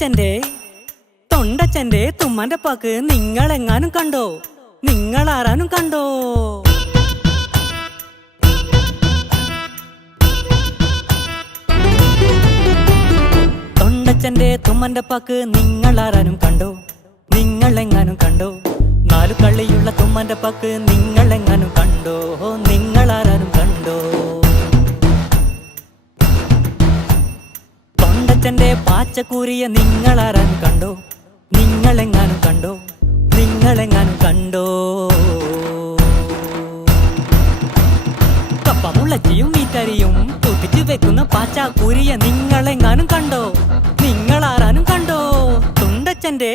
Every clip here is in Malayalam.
തൊണ്ടച്ചന്റെ തൊണ്ടച്ചന്റെ തുമ്മന്റെ പാക്ക് നിങ്ങളെങ്ങാനും കണ്ടോ? നിങ്ങളാരാനും കണ്ടോ? തൊണ്ടച്ചന്റെ തുമ്മന്റെ പാക്ക് നിങ്ങളാരാനും കണ്ടോ? നിങ്ങളെങ്ങാനും കണ്ടോ? നാലു കള്ളിയുള്ള തുമ്മന്റെ പാക്ക് നിങ്ങളെങ്ങാനും തൊണ്ടച്ചന്റെ പാച്ചക്കൂരിയെ നിങ്ങളാരാൻ കണ്ടോ? നിങ്ങളെങ്ങാനും കണ്ടോ? നിങ്ങളെങ്ങാനും കണ്ടോ? കപ്പമുള്ളച്ചിയും മീറ്റരിയും കുതിച്ചു വെക്കുന്ന പാച്ചാക്കൂരിയെ നിങ്ങളെങ്ങാനും കണ്ടോ? നിങ്ങളാരാനും കണ്ടോ? തുണ്ടച്ചന്റെ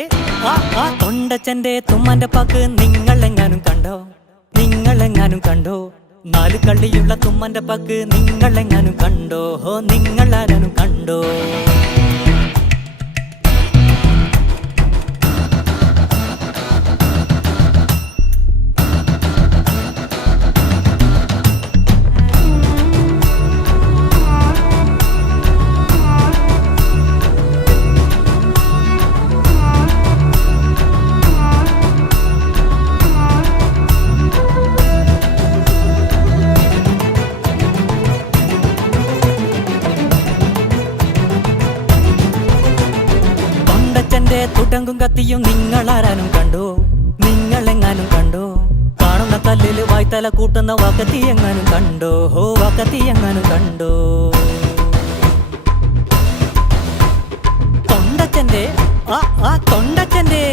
ആ ആ തൊണ്ടച്ചന്റെ തുമ്മന്റെ പാക്ക് നിങ്ങളെങ്ങാനും കണ്ടോ? നിങ്ങളെങ്ങാനും കണ്ടോ? നാല് കള്ളിയുള്ള തുമ്മന്റെ പാക്ക് നിങ്ങളെങ്ങാനും കണ്ടോ? ഹോ നിങ്ങളാരാനും കണ്ടോ? തൊണ്ടച്ചന്റെ തുടങ്കും കത്തിയും നിങ്ങളാരാനും കണ്ടോ. നിങ്ങളെങ്ങാനും കണ്ടോ. കാണുന്ന കല്ലിൽ വായ്ത്തല കൂട്ടുന്ന വാക്കത്തി എങ്ങാനും കണ്ടോ. ഹോ വാക്കത്തി എങ്ങാനും കണ്ടോ. തൊണ്ടച്ചന്റെ തൊണ്ടച്ചന്റെ.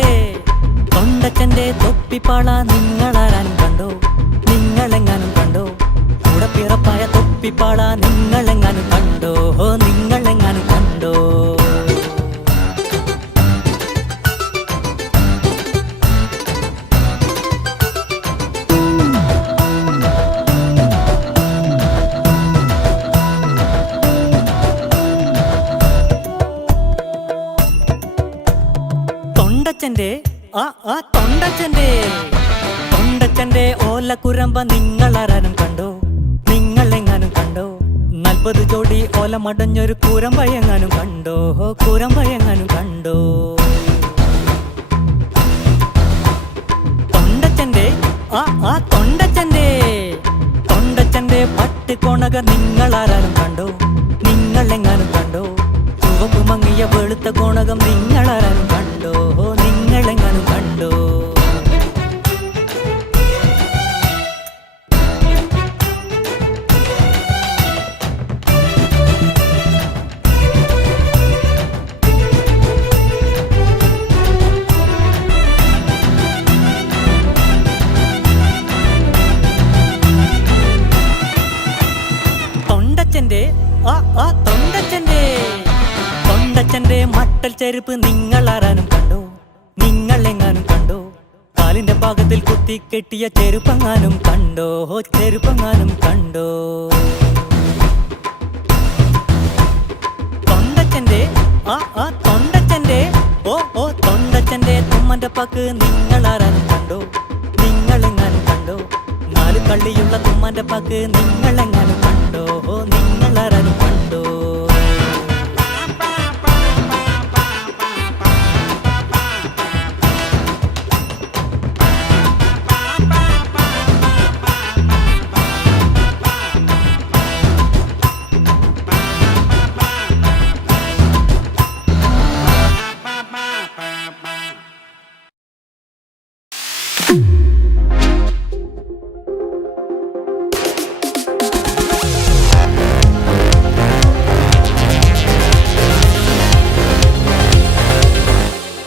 തൊണ്ടച്ചന്റെ തൊപ്പിപ്പാള നിങ്ങളാരാനും കണ്ടോ. നിങ്ങളെങ്ങാനും കണ്ടോ. കൂടെ പിറപ്പായ തൊപ്പിപ്പാള നിങ്ങളെങ്ങാനും കണ്ടോ. തൊണ്ടച്ചന്റെ ആ ആ തൊണ്ടച്ചന്റെ തൊണ്ടച്ചന്റെ ഓലക്കുരമ്പ നിങ്ങളാരാനും കണ്ടോ? നിങ്ങളെങ്ങാനും കണ്ടോ? നാൽപ്പത് ജോടി ഓല മടഞ്ഞൊരു കൂരമ്പയെങ്ങാനും കണ്ടോ? കൂരമ്പയെങ്ങാനും കണ്ടോ? തൊണ്ടച്ചന്റെ ആ ആ തൊണ്ടച്ചന്റെ തൊണ്ടച്ചന്റെ പട്ട് കൊണക നിങ്ങളാരാനും കണ്ടോ? നിങ്ങളെങ്ങാനും കണ്ടോ? ചുവപ്പ് മങ്ങിയ വെളുത്ത കോണകം നിങ്ങളാരാനും കണ്ടോ? നിങ്ങളെങ്ങാനും കണ്ടോ? ആ ആ തൊണ്ടച്ചന്റെ. തൊണ്ടച്ചന്റെ മട്ടൽ ചെരുപ്പ് നിങ്ങളാരാനും കണ്ടോ? നിങ്ങളെങ്ങാനും കണ്ടോ? കാലിന്റെ ഭാഗത്തിൽ കുത്തി കെട്ടിയ ചെരുപ്പങ്ങാനും കണ്ടോ? ചെരുപ്പങ്ങാനും കണ്ടോ? തൊണ്ടച്ചന്റെ ആ ആ തൊണ്ടച്ചന്റെ ഓ ഓ തൊണ്ടച്ചന്റെ തുമ്മന്റെ പാക്ക് നിങ്ങളാരാനും കണ്ടോ? നിങ്ങളെങ്ങാനും കണ്ടോ? നാല് കള്ളിയുള്ള തുമ്മന്റെ പാക്ക് നിങ്ങളെങ്ങാനും കണ്ടോ? ഓ